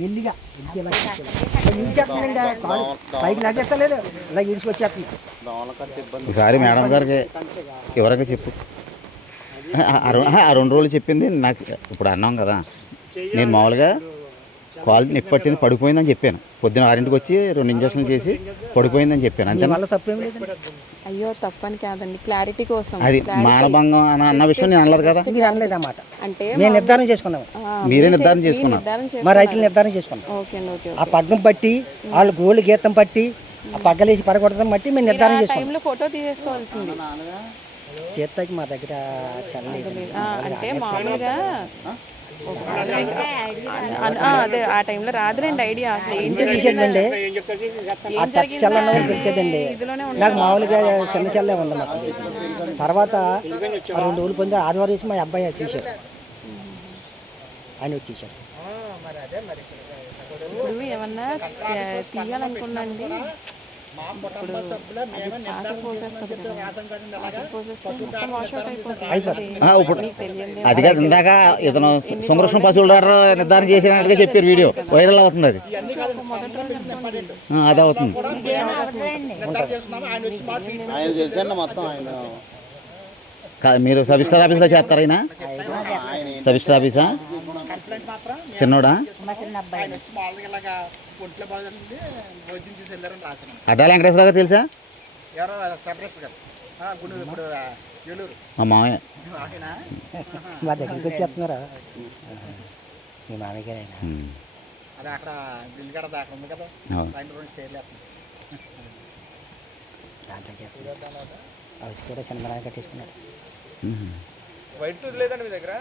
మెల్లిగా పైకి లాగేస్తలేదు ఇలా ఇడిచికొచ్చేస్తుంది. ఒకసారి మేడం గారికి ఎవరికి చెప్పు. ఆ 2 రోజులు చెప్పింది నాకు ఇప్పుడు అన్నాం కదా. నేను మామూలుగా కాలు నొప్పి పట్టింది పడిపోయిందని చెప్పాను. పొద్దున్న 6ంటికి వచ్చి 2 ఇంజక్షన్లు చేసి పడిపోయిందని చెప్పాను. అంతే వల్ల తప్పేం లేదు. అయ్యో తప్పని కాదండి, క్లారిటీ కోసం. అది మానభంగం అన్న విషయం నేను అనలేదు కదా. మీరు అనలేదు అన్నమాట. అంటే మేము నిర్ధారణ చేసుకున్నాము. మీరే నిర్ధారణ చేసుకున్నారు. మా రైతులు నిర్ధారణ చేసుకున్నాం. ఆ పగ్గం పట్టి వాళ్ళు గోళ్ళు గీతం పట్టి ఆ పగ్గలేసి పడగొడతాం బట్టి మేము నిర్ధారణ చేసుకున్నాం. ఫోటో తీసేసుకోవాల్సింది. చేస్తాకి మా దగ్గర చల్లలేదు. అంటే మామూలుగా అదే ఆ టైంలో రాదులేండి ఐడియా. తీసేదండి ఆ టచ్ సెల్ అన్నది తెలిసేదండి. నాకు మామూలుగా చిన్న సెల్లే ఉంది మాకు. తర్వాత 2 రోజులు పొంది ఆదివారం వచ్చి మా అబ్బాయి తీశారు. ఆయన వచ్చేసారు. ఇప్పుడు ఏమన్నా తీయాలనుకున్నాండి. అది కాదు ఇందాక ఇతను సంరక్షణ పశువుల నిర్ధారణ చేసినట్టుగా చెప్పారు. వీడియో వైరల్ అవుతుంది. అది అవుతుంది. మీరు సబ్ రిజిస్టర్ ఆఫీస్లో చేస్తారా? అయినా సబ్ రిజిస్టర్ ఆఫీసా? చిన్నోడా? అడ్డా వెంకటేశ్వర గారు తెలుసా? మా మామయ్య. మా దగ్గరికి వచ్చేస్తున్నారా? మీ మామయ్య అవి కూడా చిన్నగా కట్టేసుకున్నారు. వైట్ సూట్ లేదండి మీ దగ్గర?